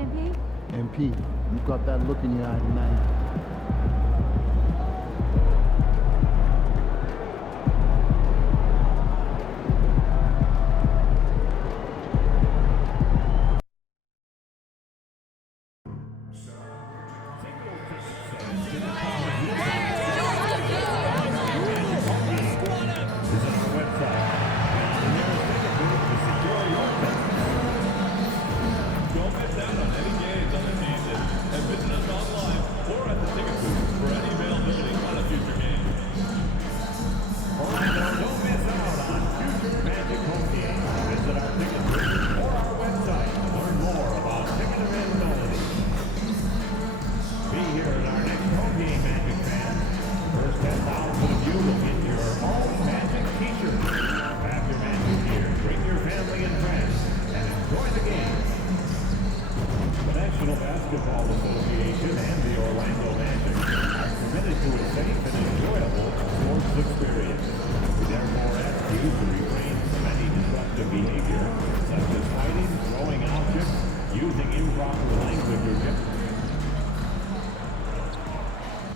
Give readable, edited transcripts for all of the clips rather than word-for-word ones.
MP, you got that look in your eye tonight.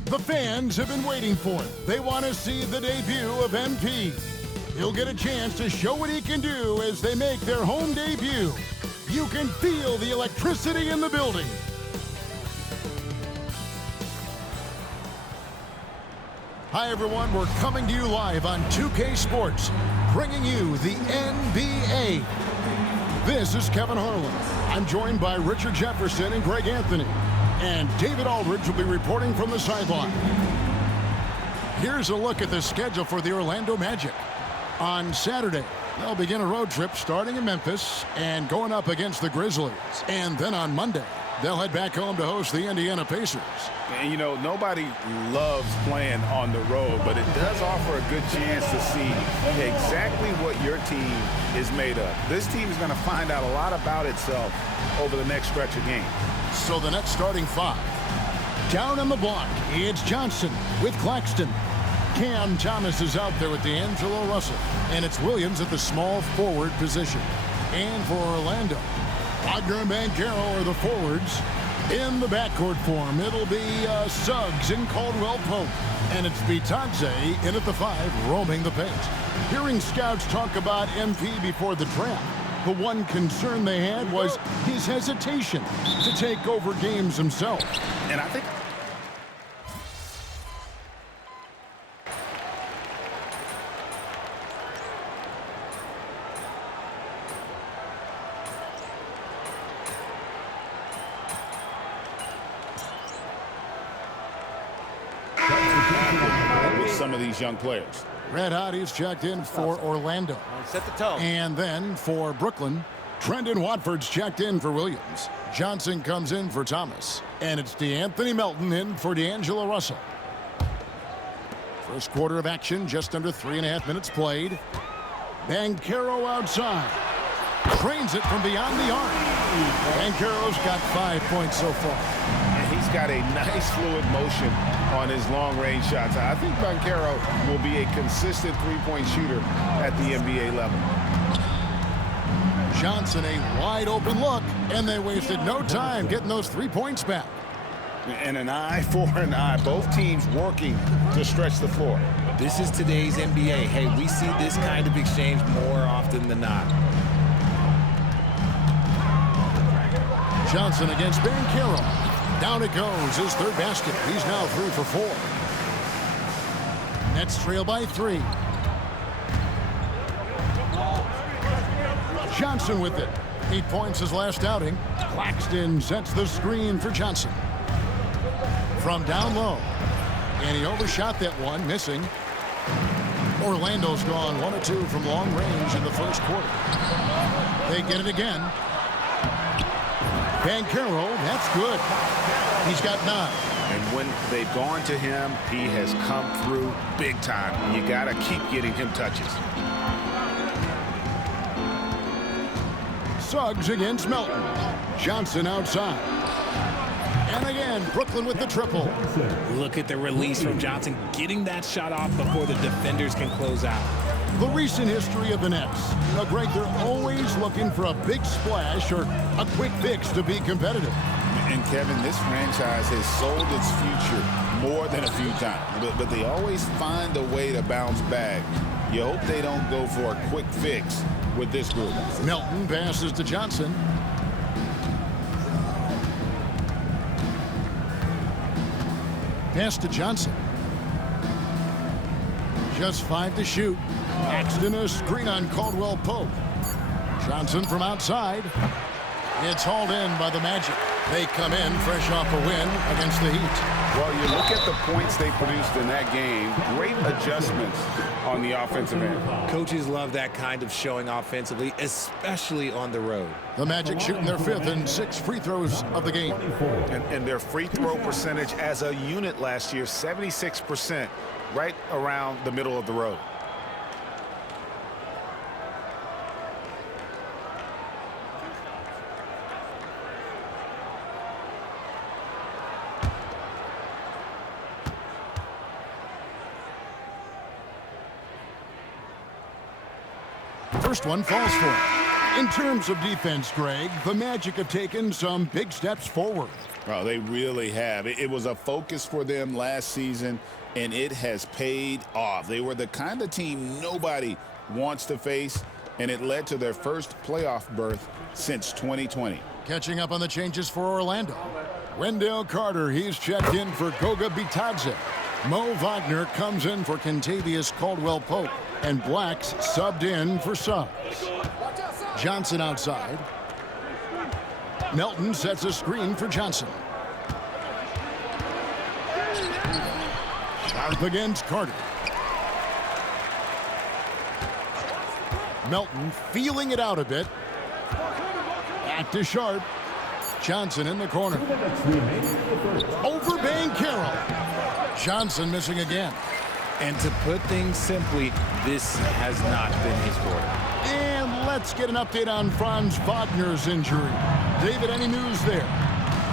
The fans have been waiting for it. They want to see the debut of MP. He'll get a chance to show what he can do as they make their home debut. You can feel the electricity in the building. Hi everyone, we're coming to you live on 2K Sports, bringing you the NBA. This is Kevin Harlan. I'm joined by Richard Jefferson and Greg Anthony. And David Aldridge will be reporting from the sideline. Here's a look at the schedule for the Orlando Magic. On Saturday, they'll begin a road trip starting in Memphis and going up against the Grizzlies. And then on Monday, they'll head back home to host the Indiana Pacers. And, you know, nobody loves playing on the road, but it does offer a good chance to see exactly what your team is made of. This team is going to find out a lot about itself over the next stretch of games. So the Nets starting five. Down on the block, it's Johnson with Claxton. Cam Thomas is out there with D'Angelo Russell. And it's Williams at the small forward position. And for Orlando, Wagner and Banchero are the forwards. In the backcourt form, it'll be Suggs and Caldwell Pope. And it's Bitadze in at the five, roaming the paint. Hearing scouts talk about MP before the draft, the one concern they had was his hesitation to take over games himself. And I think with some of these young players. Red Hotties checked in for Orlando. Set the tone. And then for Brooklyn, Trendon Watford's checked in for Williams. Johnson comes in for Thomas. And it's DeAnthony Melton in for D'Angelo Russell. First quarter of action, just under 3.5 minutes played. Banchero outside. Trains it from beyond the arc. Banchero's got 5 points so far. And he's got a nice fluid motion on his long-range shots. I think Banchero will be a consistent three-point shooter at the NBA level. Johnson, a wide-open look, and they wasted no time getting those 3 points back. And an eye for an eye. Both teams working to stretch the floor. This is today's NBA. Hey, we see this kind of exchange more often than not. Johnson against Banchero. Down it goes, his third basket. He's now 3 for 4. Nets trail by 3. Johnson with it. 8 points his last outing. Claxton sets the screen for Johnson. From down low. And he overshot that one, missing. Orlando's gone 1 of 2 from long range in the first quarter. They get it again. Banchero, that's good. He's got 9. And when they've gone to him, he has come through big time. You got to keep getting him touches. Suggs against Melton. Johnson outside. And again, Brooklyn with the triple. Look at the release from Johnson, getting that shot off before the defenders can close out. The recent history of the Nets. Greg, they're always looking for a big splash or a quick fix to be competitive. And Kevin, this franchise has sold its future more than a few times, but they always find a way to bounce back. You hope they don't go for a quick fix with this group. Melton passes to Johnson. Pass to Johnson. Just 5 to shoot. Paxton a screen on Caldwell Pope. Johnson from outside. It's hauled in by the Magic. They come in fresh off a win against the Heat. Well, you look at the points they produced in that game. Great adjustments on the offensive end. Coaches love that kind of showing offensively, especially on the road. The Magic shooting their 5th and 6th free throws of the game. And their free throw percentage as a unit last year, 76%, right around the middle of the road. First one falls for him. In terms of defense, Greg, the Magic have taken some big steps forward. Oh, they really have. It was a focus for them last season, and it has paid off. They were the kind of team nobody wants to face, and it led to their first playoff berth since 2020. Catching up on the changes for Orlando. Wendell Carter, he's checked in for Goga Bitadze. Mo Wagner comes in for Kentavious Caldwell-Pope. And Blacks subbed in for Suggs. Johnson outside. Melton sets a screen for Johnson. Sharp against Carter. Melton feeling it out a bit. Back to Sharp. Johnson in the corner. Over Banchero. Johnson missing again. And to put things simply, this has not been his quarter. And let's get an update on Franz Wagner's injury. David, any news there?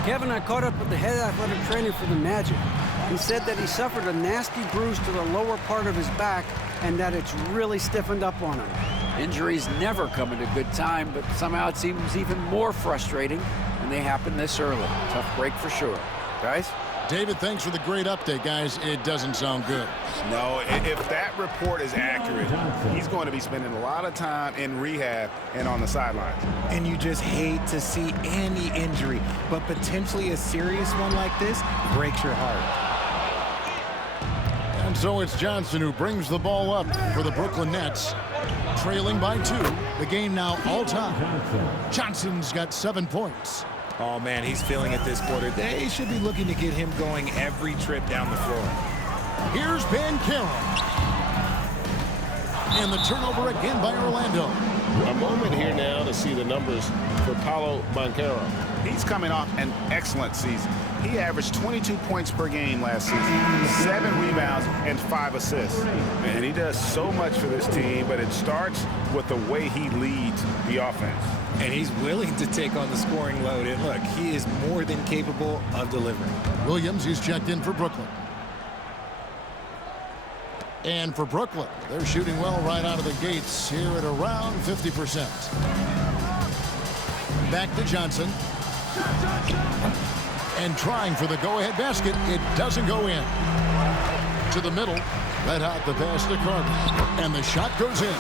Kevin, I caught up with the head athletic trainer for the Magic. He said that he suffered a nasty bruise to the lower part of his back and that it's really stiffened up on him. Injuries never come at a good time, but somehow it seems even more frustrating when they happen this early. Tough break for sure. Guys? David, thanks for the great update, guys. It doesn't sound good. No, if that report is accurate, he's going to be spending a lot of time in rehab and on the sidelines. And you just hate to see any injury, but potentially a serious one like this breaks your heart. And so it's Johnson who brings the ball up for the Brooklyn Nets. Trailing by 2. The game now all-time. Johnson's got 7 points. Oh, man, he's feeling it this quarter. They should be looking to get him going every trip down the floor. Here's Banchero. And the turnover again by Orlando. A moment here now to see the numbers for Paolo Banchero. He's coming off an excellent season. He averaged 22 points per game last season, 7 rebounds and 5 assists. And he does so much for this team, but it starts with the way he leads the offense. And he's willing to take on the scoring load. And look, he is more than capable of delivering. Williams, he's checked in for Brooklyn. And for Brooklyn, they're shooting well right out of the gates here at around 50%. Back to Johnson. And trying for the go-ahead basket. It doesn't go in. To the middle. Red hot the pass to Carter. And the shot goes in.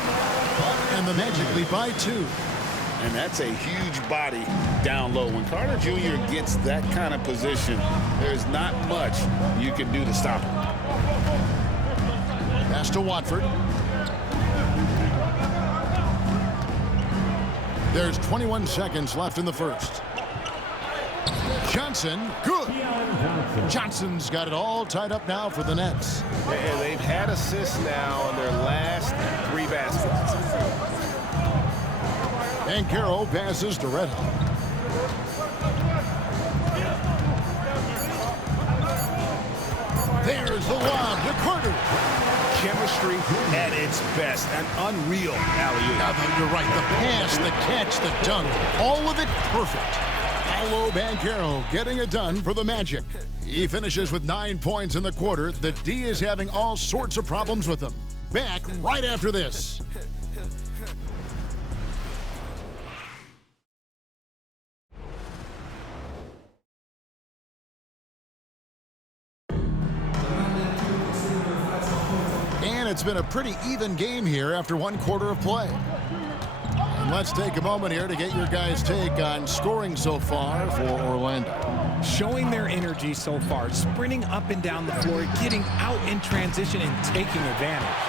And the Magic lead by 2. And that's a huge body down low. When Carter Jr. gets that kind of position, there's not much you can do to stop him. Pass to Watford. There's 21 seconds left in the first. Johnson, good. Johnson's got it all tied up now for the Nets. And they've had assists now on their last 3 baskets. Banchero passes to Red Hot. There's the lob to Carter. Chemistry at its best. An unreal alley-oop. Now, you're right. The pass, the catch, the dunk, all of it perfect. Paolo Banchero getting it done for the Magic. He finishes with 9 points in the quarter. The D is having all sorts of problems with him. Back right after this. And it's been a pretty even game here after one quarter of play. And let's take a moment here to get your guys' take on scoring so far for Orlando. Showing their energy so far, sprinting up and down the floor, getting out in transition and taking advantage.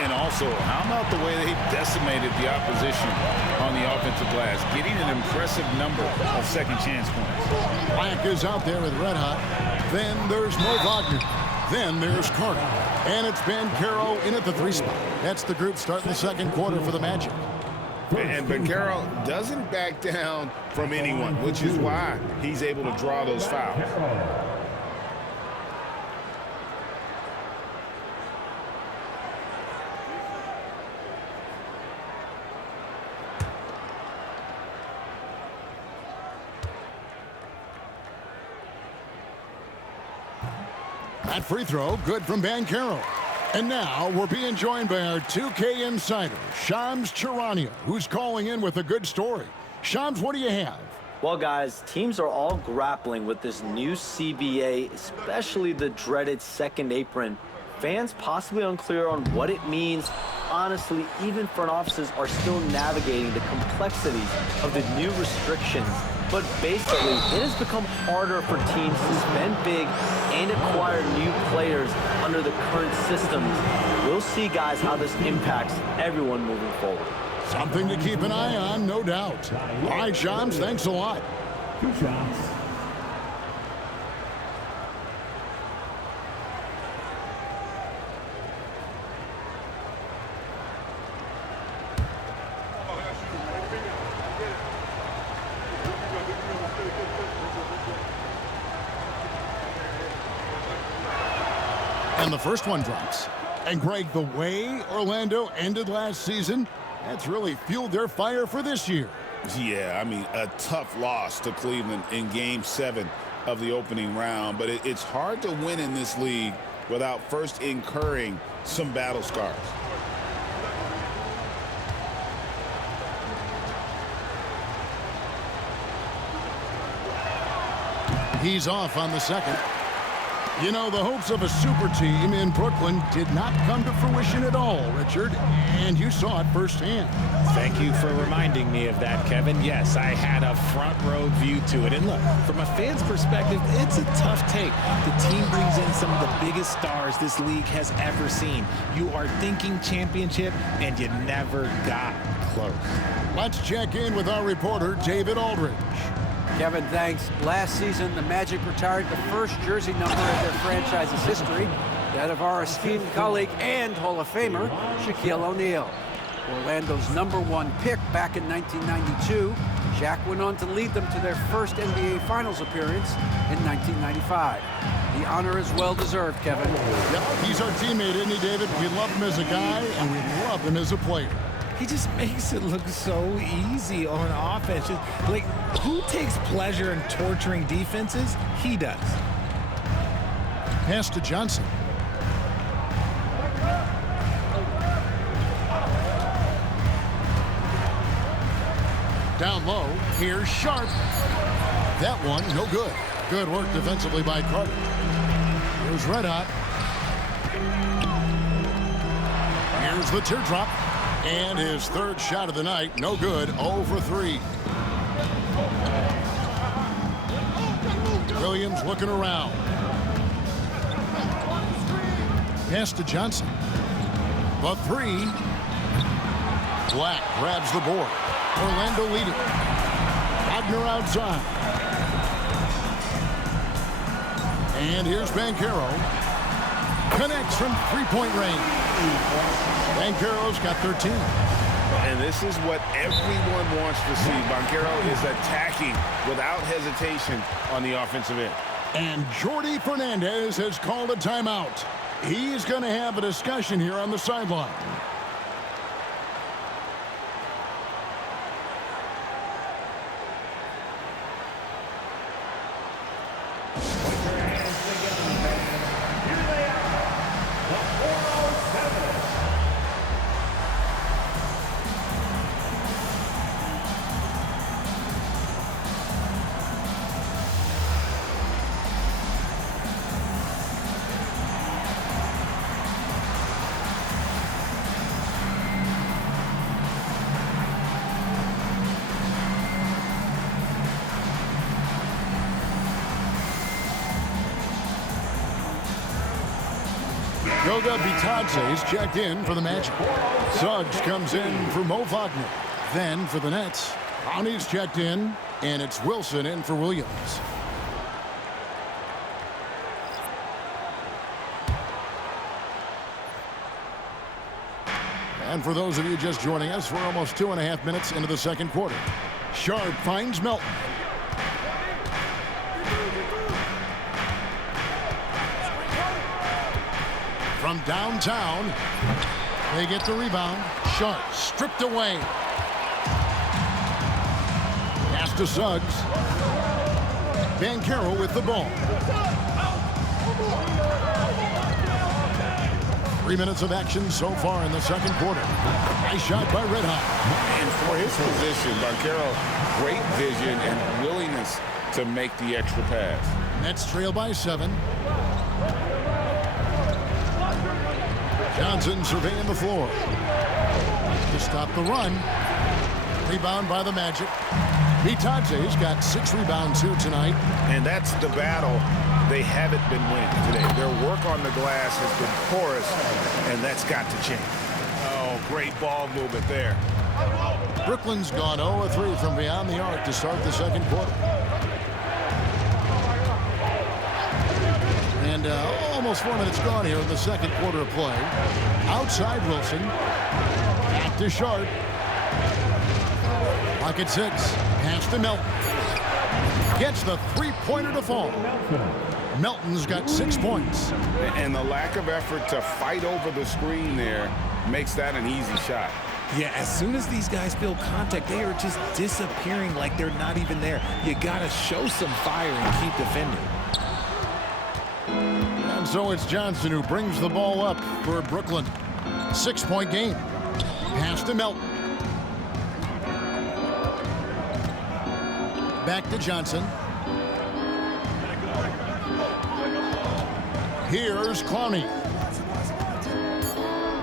And also, how about the way they decimated the opposition on the offensive glass, getting an impressive number of second chance points. Black is out there with Red Hot. Then there's Mo Wagner. Then there's Carter. And it's Banchero in at the 3 spot. That's the group starting the second quarter for the Magic. And Banchero doesn't back down from anyone, which is why he's able to draw those fouls. That free throw, good from Banchero. And now we're being joined by our 2K insider, Shams Charania, who's calling in with a good story. Shams, what do you have? Well, guys, teams are all grappling with this new CBA, especially the dreaded second apron. Fans possibly unclear on what it means. Honestly, even front offices are still navigating the complexities of the new restrictions. But basically, it has become harder for teams to spend big and acquire new players under the current systems. We'll see, guys, how this impacts everyone moving forward. Something to keep an eye on, no doubt. All right, Shams, thanks a lot. And the first one drops. And Greg, the way Orlando ended last season, that's really fueled their fire for this year. Yeah, I mean, a tough loss to Cleveland in Game 7 of the opening round. But it's hard to win in this league without first incurring some battle scars. He's off on the second. You know, the hopes of a super team in Brooklyn did not come to fruition at all, Richard, and you saw it firsthand. Thank you for reminding me of that, Kevin. Yes, I had a front row view to it. And look, from a fan's perspective, it's a tough take. The team brings in some of the biggest stars this league has ever seen. You are thinking championship, and you never got close. Let's check in with our reporter, David Aldridge. Kevin, thanks. Last season, the Magic retired the first jersey number in their franchise's history, that of our esteemed colleague and Hall of Famer, Shaquille O'Neal. Orlando's #1 pick back in 1992, Shaq went on to lead them to their first NBA Finals appearance in 1995. The honor is well-deserved, Kevin. Yep, he's our teammate, isn't he, David? We love him as a guy, and we love him as a player. He just makes it look so easy on offense. Like, who takes pleasure in torturing defenses? He does. Pass to Johnson. Down low, here's Sharp. That one, no good. Good work defensively by Carter. Here's Red Hot. Here's the teardrop. And his third shot of the night, no good, 0 for 3. Williams looking around. Pass to Johnson. The 3. Black grabs the board. Orlando leading. Wagner outside. And here's Banchero. Connects from three-point range. Banchero's got 13. And this is what everyone wants to see. Banchero is attacking without hesitation on the offensive end. And Jordi Fernandez has called a timeout. He's going to have a discussion here on the sideline. Goga Bitadze's checked in for the Magic. Suggs comes in for Mo Wagner. Then for the Nets, Brownie's checked in, and it's Wilson in for Williams. And for those of you just joining us, we're almost 2.5 minutes into the second quarter. Sharp finds Melton. From downtown, they get the rebound. Sharp stripped away. Pass to Suggs. Banchero with the ball. 3 minutes of action so far in the second quarter. Nice shot by Red Hot. And for his position, Banchero, great vision and willingness to make the extra pass. Nets trail by 7. Johnson surveying the floor. To stop the run. Rebound by the Magic. Bitadze's got 6 rebounds here tonight. And that's the battle they haven't been winning today. Their work on the glass has been porous, and that's got to change. Oh, great ball movement there. Brooklyn's gone 0-3 from beyond the arc to start the second quarter. And almost 4 minutes gone here in the second quarter of play. Outside Wilson. Back to Sharp. Pocket 6. Pass to Melton. Gets the three-pointer to fall. Melton's got 6 points. And the lack of effort to fight over the screen there makes that an easy shot. Yeah, as soon as these guys feel contact, they are just disappearing like they're not even there. You got to show some fire and keep defending. And so it's Johnson who brings the ball up for Brooklyn. 6-point game. Pass to Melton. Back to Johnson. Here's Clowney.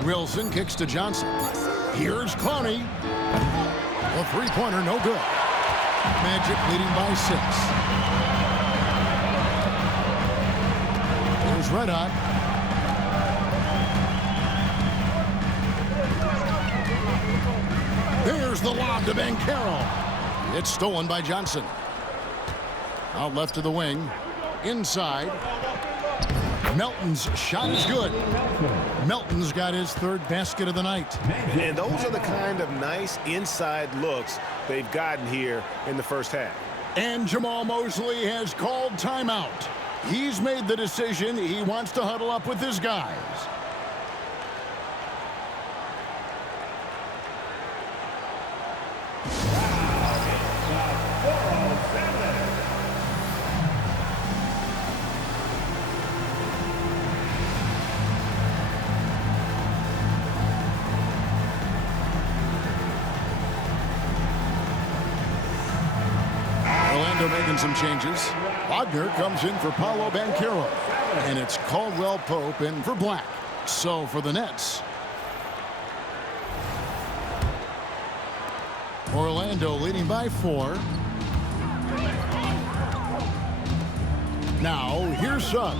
Wilson kicks to Johnson. Here's Clowney. A three-pointer, no good. Magic leading by 6. Here's Red Hot. There's the lob to Banchero. It's stolen by Johnson. Out left to the wing. Inside. Melton's shot is good. Melton's got his 3rd basket of the night. And those are the kind of nice inside looks they've gotten here in the first half. And Jamal Mosley has called timeout. He's made the decision he wants to huddle up with his guys. Making some changes. Wagner comes in for Paolo Banchero. And it's Caldwell Pope in for Black. So for the Nets, Orlando leading by 4. Now here's Suggs.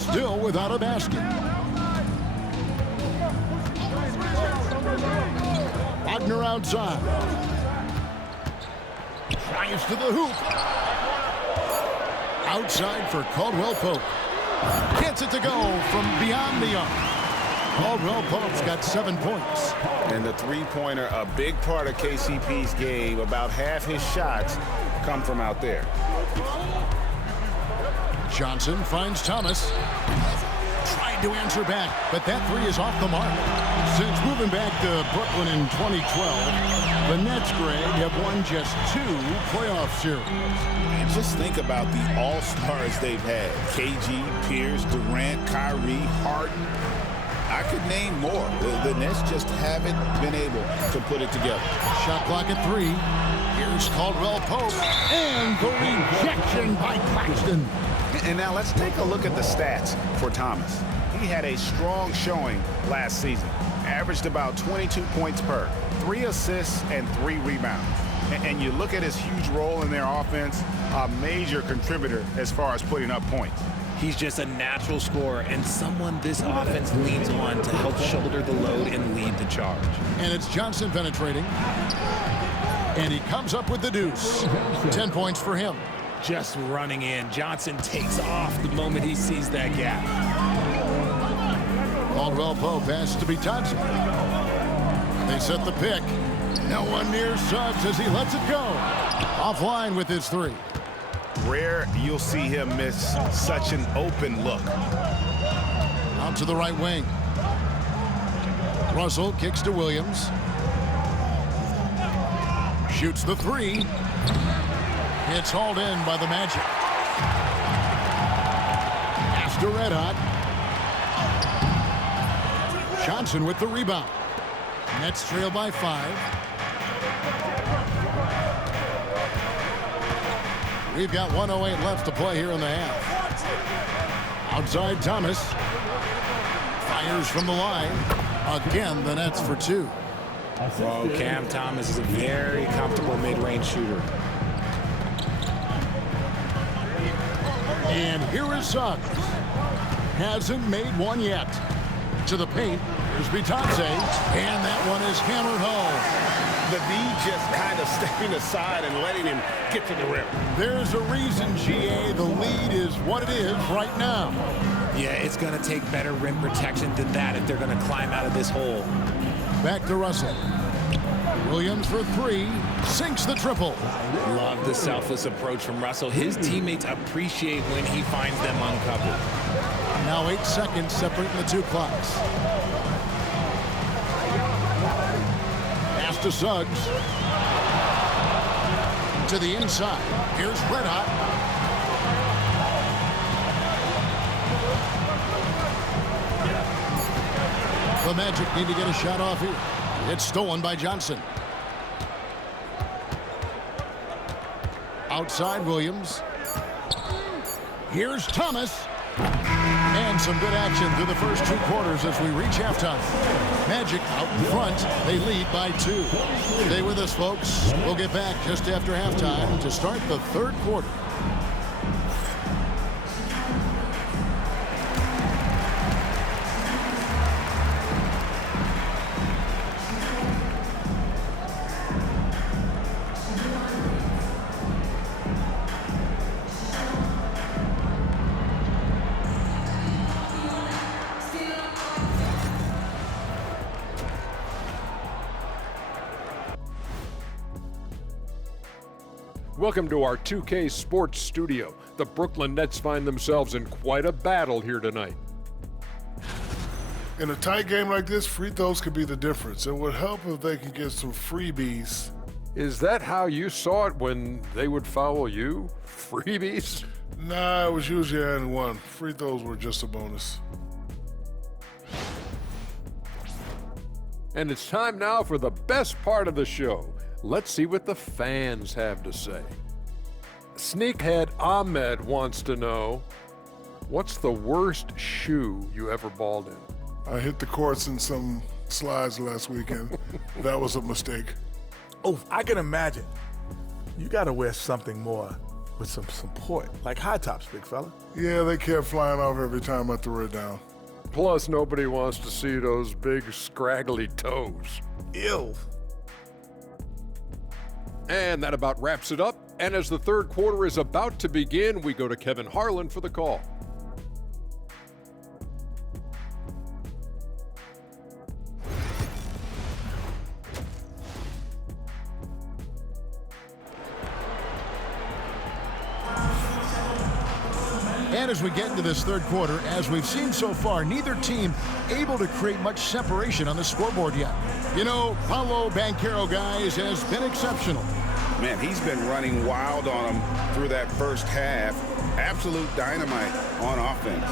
Still without a basket. Wagner outside. Drives to the hoop. Outside for Caldwell Pope. Gets it to go from beyond the arc. Caldwell Pope's got 7 points. And the three-pointer, a big part of KCP's game. About half his shots come from out there. Johnson finds Thomas. Tried to answer back, but that 3 is off the mark. Since moving back to Brooklyn in 2012, the Nets, Greg, have won just 2 playoff series. And just think about the all-stars they've had. KG, Pierce, Durant, Kyrie, Harden. I could name more. The Nets just haven't been able to put it together. Shot clock at 3. Here's Caldwell Pope. And the rejection by Claxton. And now let's take a look at the stats for Thomas. He had a strong showing last season. Averaged about 22 points per, 3 assists and 3 rebounds. And you look at his huge role in their offense, a major contributor as far as putting up points. He's just a natural scorer and someone this offense leans on to help shoulder the load and lead the charge. And it's Johnson penetrating. And he comes up with the deuce. 10 points for him. Just running in. Johnson takes off the moment he sees that gap. Caldwell Pope passes to Bitadze. They set the pick. No one near Suggs as he lets it go. Offline with his three. Rare you'll see him miss such an open look. Out to the right wing. Russell kicks to Williams. Shoots the three. It's hauled in by the Magic. Pass to Red Hot. Johnson with the rebound. Nets trail by 5. We've got 1:08 left to play here in the half. Outside Thomas. Fires from the line. Again, the Nets for 2. Oh, Cam Thomas is a very comfortable mid-range shooter. And here is Suggs. Hasn't made one yet. To the paint. Here's Bitadze. And that one is hammered home. The D just kind of stepping aside and letting him get to the rim. There's a reason, GA. The lead is what it is right now. Yeah, it's going to take better rim protection than that if they're going to climb out of this hole. Back to Russell. Williams for 3. Sinks the triple. Love the selfless approach from Russell. His teammates appreciate when he finds them uncovered. Now 8 seconds separating the two clocks. Pass to Suggs. To the inside. Here's Red Hot. The Magic need to get a shot off here. It's stolen by Johnson. Outside Williams. Here's Thomas. And some good action through the first 2 quarters as we reach halftime. Magic out in front. They lead by 2. Stay with us, folks. We'll get back just after halftime to start the 3rd quarter. Welcome to our 2K Sports Studio. The Brooklyn Nets find themselves in quite a battle here tonight. In a tight game like this, free throws could be the difference. It would help if they could get some freebies. Is that how you saw it when they would foul you? Freebies? Nah, it was usually and one. Free throws were just a bonus. And it's time now for the best part of the show. Let's see what the fans have to say. Sneakhead Ahmed wants to know, what's the worst shoe you ever balled in? I hit the courts in some slides last weekend. That was a mistake. Oh, I can imagine. You gotta wear something more with some support, like high tops, big fella. Yeah, they kept flying off every time I threw it down. Plus, nobody wants to see those big scraggly toes. Ew. And that about wraps it up. And as the 3rd quarter is about to begin, we go to Kevin Harlan for the call. And as we get into this 3rd quarter, as we've seen so far, neither team able to create much separation on the scoreboard yet. You know, Paolo Banchero, guys, has been exceptional. Man, he's been running wild on them through that first half. Absolute dynamite on offense.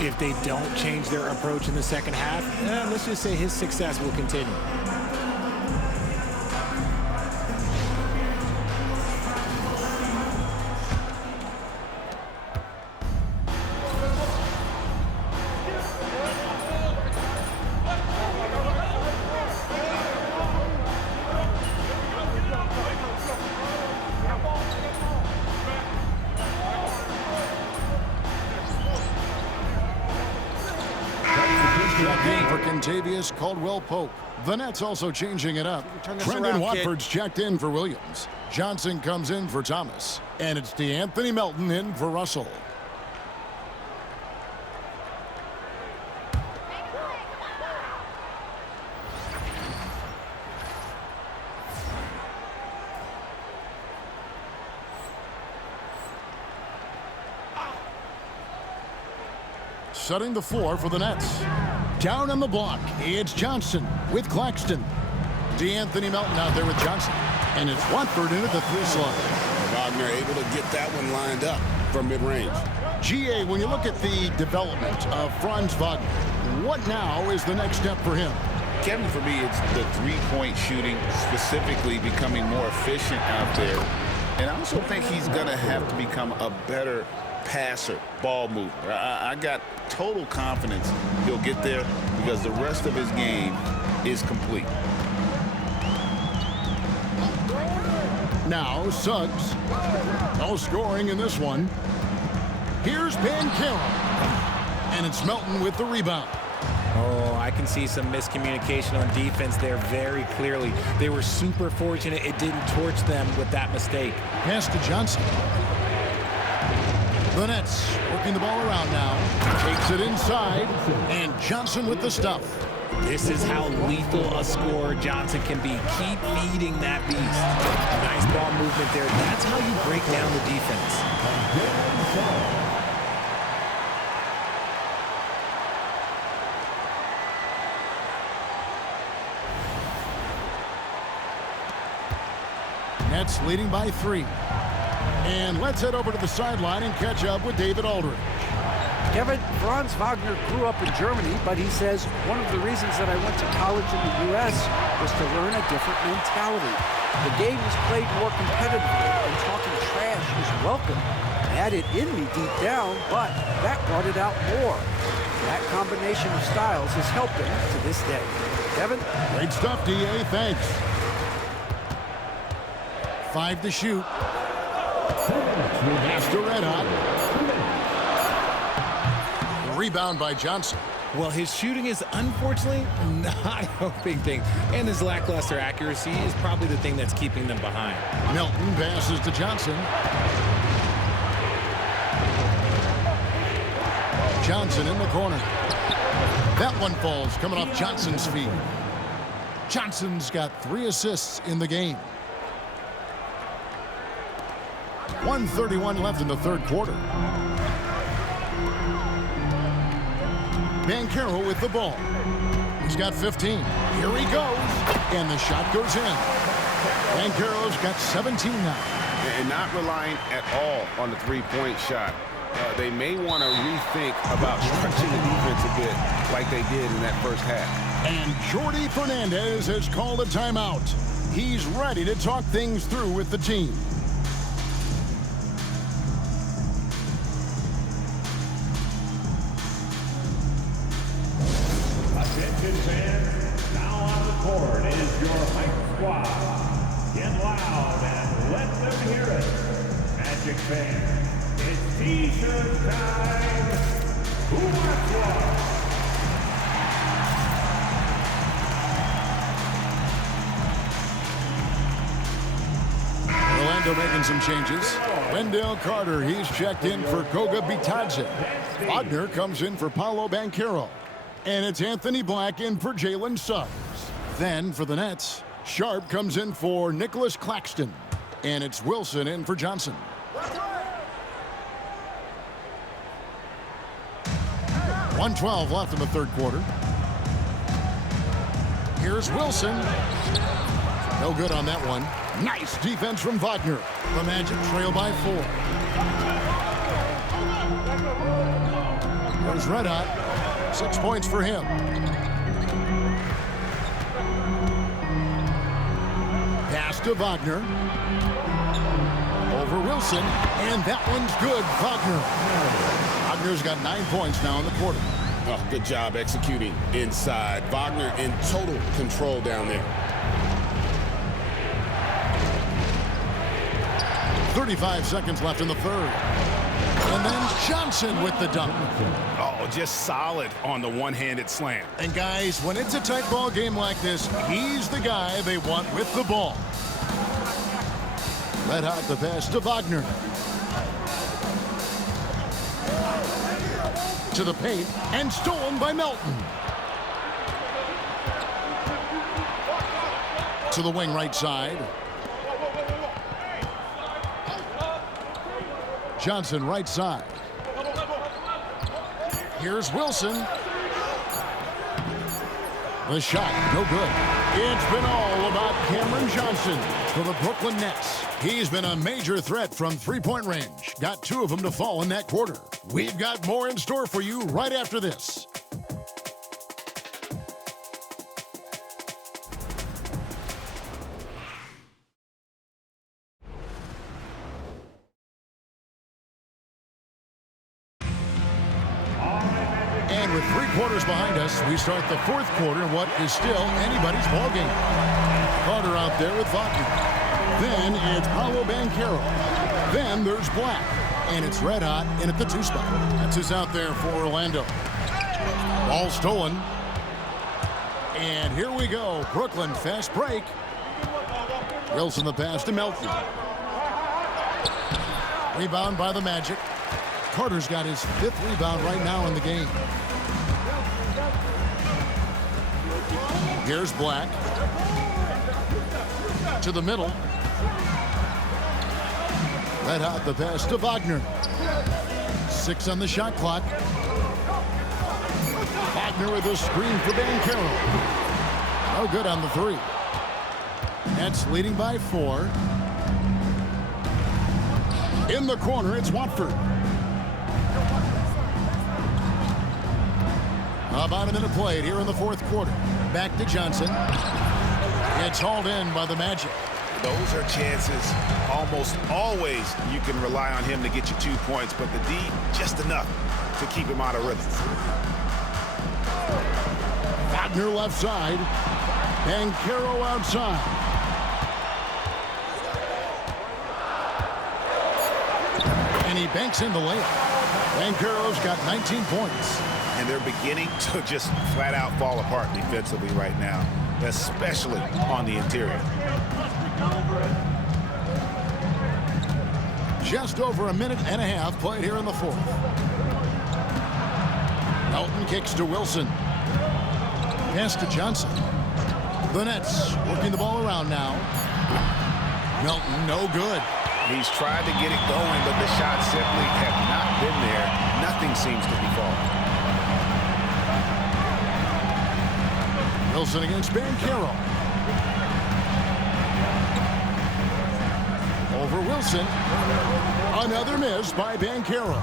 If they don't change their approach in the second half, let's just say his success will continue. Kentavious Caldwell-Pope. The Nets also changing it up. Brendan Watford's checked in for Williams. Johnson comes in for Thomas. And it's DeAnthony Melton in for Russell. Setting the floor for the Nets. Down on the block, it's Johnson with Claxton. DeAnthony Melton out there with Johnson. And it's Watford into the 3 slot. Wagner able to get that one lined up from mid-range. GA, when you look at the development of Franz Wagner, what now is the next step for him? Kevin, for me, it's the three-point shooting, specifically becoming more efficient out there. And I also think he's going to have to become a better passer, ball mover. I got total confidence he'll get there because the rest of his game is complete. Now Suggs. No scoring in this one. Here's Banchero. And it's Melton with the rebound. Oh, I can see some miscommunication on defense there very clearly. They were super fortunate it didn't torch them with that mistake. Pass to Johnson. The Nets working the ball around now. Takes it inside. And Johnson with the stuff. This is how lethal a scorer Johnson can be. Keep feeding that beast. Nice ball movement there. That's how you break down the defense. Nets leading by 3. And let's head over to the sideline and catch up with David Aldridge. Kevin, Franz Wagner grew up in Germany, but he says one of the reasons that I went to college in the U.S. was to learn a different mentality. The game is played more competitively, and talking trash is welcome. I had it in me deep down, but that brought it out more. That combination of styles has helped him to this day. Kevin? Great stuff, D.A. Thanks. 5 to shoot. Pass to Red Hot. Rebound by Johnson. Well, his shooting is unfortunately not helping things, and his lackluster accuracy is probably the thing that's keeping them behind. Melton passes to Johnson. Johnson in the corner. That one falls coming off Johnson's feet. Johnson's got 3 assists in the game. 1:31 left in the third quarter. Banchero with the ball. He's got 15. Here he goes. And the shot goes in. Banchero's got 17 now. And not relying at all on the three-point shot. They may want to rethink about stretching the defense a bit like they did in that first half. And Jordi Fernandez has called a timeout. He's ready to talk things through with the team. Attention fans, now on the court is your hype squad. Get loud and let them hear it. Magic fans, it's T-shirt time. Who wants one? Orlando making some changes. Wendell Carter, he's checked in for Goga Bitadze. Wagner comes in for Paolo Banchero. And it's Anthony Black in for Jalen Suggs. Then for the Nets, Sharp comes in for Nicholas Claxton. And it's Wilson in for Johnson. .112 left in the third quarter. Here's Wilson. No good on that one. Nice defense from Wagner. The Magic trail by 4. There's Red Hot. 6 points for him. Pass to Wagner. Over Wilson. And that one's good. Wagner's got 9 points now in the quarter. Oh, good job executing inside. Wagner in total control down there. 35 seconds left in the third. And then Johnson with the dunk. Oh, just solid on the one-handed slam. And guys, when it's a tight ball game like this, he's the guy they want with the ball. Red hot the pass to Wagner. To the paint and stolen by Melton. To the wing right side. Johnson right side. Here's Wilson. The shot, no good. It's been all about Cameron Johnson for the Brooklyn Nets. He's been a major threat from three-point range. Got 2 of them to fall in that quarter. We've got more in store for you right after this. And with 3 quarters behind us, we start the 4th quarter in what is still anybody's ballgame. Carter out there with Wagner. Then it's Paolo Banchero. Then there's Black. And it's red hot in at the 2 spot. That's who's out there for Orlando. Ball stolen. And here we go. Brooklyn fast break. Wilson the pass to Melton. Rebound by the Magic. Carter's got his 5th rebound right now in the game. Here's Black. To the middle. Red hot the pass to Wagner. 6 on the shot clock. Wagner with a screen for Banchero. No good on the 3. Nets leading by 4. In the corner, it's Watford. About a minute played here in the 4th quarter. Back to Johnson. It's hauled in by the Magic. Those are chances. Almost always you can rely on him to get you 2 points, but the D, just enough to keep him out of rhythm. Wagner left side. Banchero outside. And he banks in the layup. Banchero's got 19 points. And they're beginning to just flat out fall apart defensively right now, especially on the interior. Just over a minute and a half played here in the 4th. Melton kicks to Wilson. Pass to Johnson. The Nets working the ball around now. Melton, no good. He's tried to get it going, but the shots simply have not been there. Nothing seems to be falling. Wilson against Banchero. Over Wilson. Another miss by Banchero.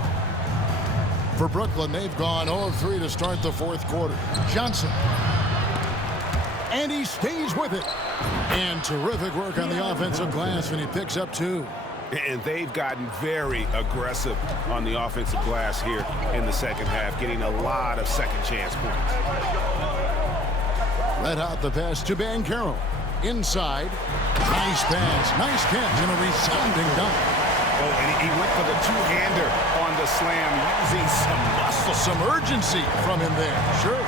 For Brooklyn, they've gone 0 of 3 to start the 4th quarter. Johnson. And he stays with it. And terrific work on the offensive glass when he picks up 2. And they've gotten very aggressive on the offensive glass here in the 2nd half, getting a lot of second chance points. Red hot the pass to Banchero. Inside. Nice pass. Nice catch and a resounding dunk. Oh, and he went for the 2-hander on the slam, using some muscle. Some urgency from him there. Sure.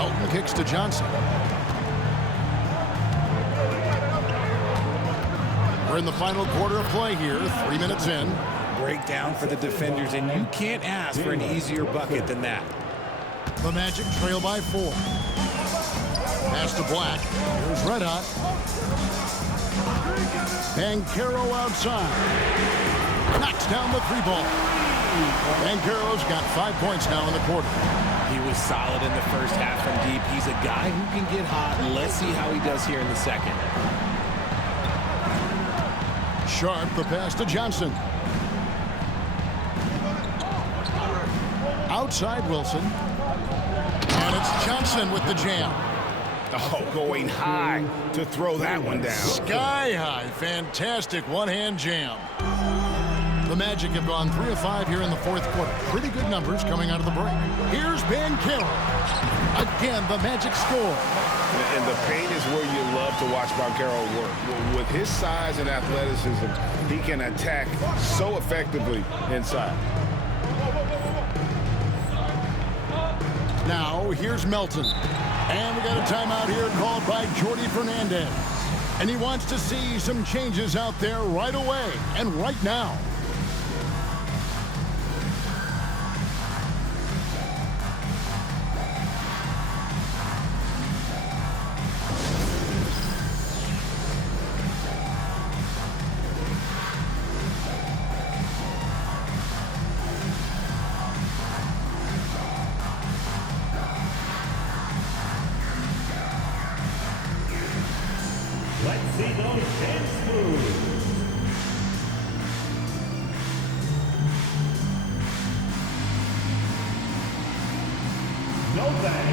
Melton kicks to Johnson. We're in the final quarter of play here. 3 minutes in. Breakdown for the defenders, and you can't ask for an easier bucket than that. The Magic trail by 4. Pass to Black. Here's red hot. Banchero outside. Knocks down the 3 ball. Banchero's got 5 points now in the quarter. He was solid in the first half from deep. He's a guy who can get hot. Let's see how he does here in the 2nd. Sharp the pass to Johnson. Outside Wilson. And it's Johnson with the jam. Oh, going high to throw that one down. Sky high. Fantastic one-hand jam. The Magic have gone 3 of 5 here in the fourth quarter. Pretty good numbers coming out of the break. Here's Banchero. Again, the Magic score. And the paint is where you love to watch Banchero work. With his size and athleticism, he can attack so effectively inside. Now, here's Melton. And we got a timeout here called by Jordi Fernandez. And he wants to see some changes out there right away and right now. Let's see those dance moves. Novak.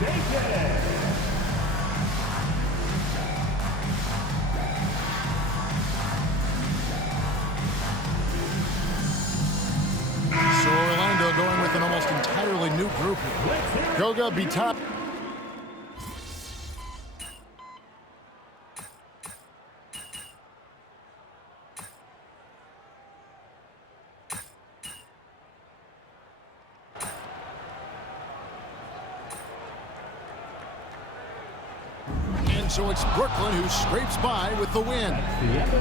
David. So Orlando going with an almost entirely new group. Goga Bitadze. So it's Brooklyn who scrapes by with the win.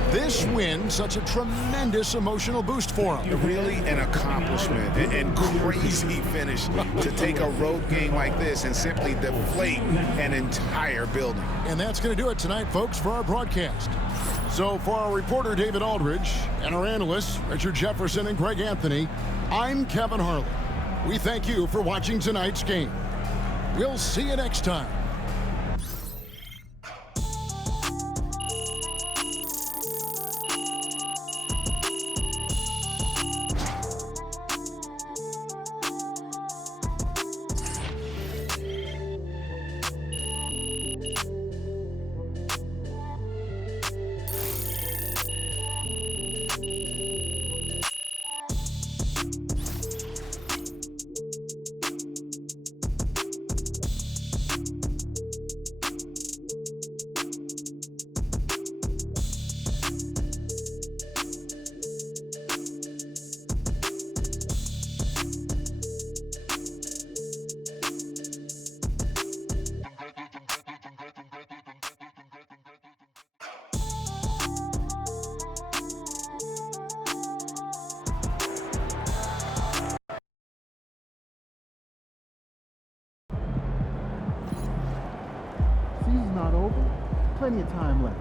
This win, such a tremendous emotional boost for them. Really an accomplishment and crazy finish to take a road game like this and simply deflate an entire building. And that's going to do it tonight, folks, for our broadcast. So for our reporter, David Aldridge, and our analysts, Richard Jefferson and Greg Anthony, I'm Kevin Harlan. We thank you for watching tonight's game. We'll see you next time. Season's not over. Plenty of time left.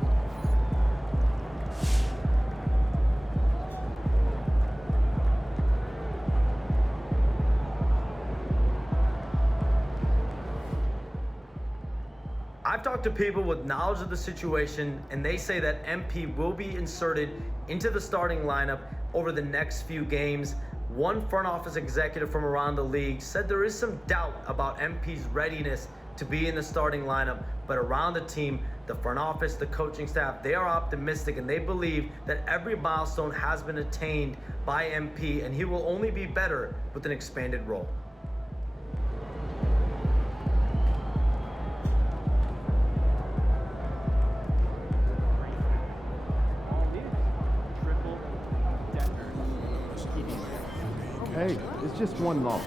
I've talked to people with knowledge of the situation, and they say that MP will be inserted into the starting lineup over the next few games. One front office executive from around the league said there is some doubt about MP's readiness to be in the starting lineup, but around the team, the front office, the coaching staff, they are optimistic and they believe that every milestone has been attained by MP, and he will only be better with an expanded role. Hey, it's just one loss.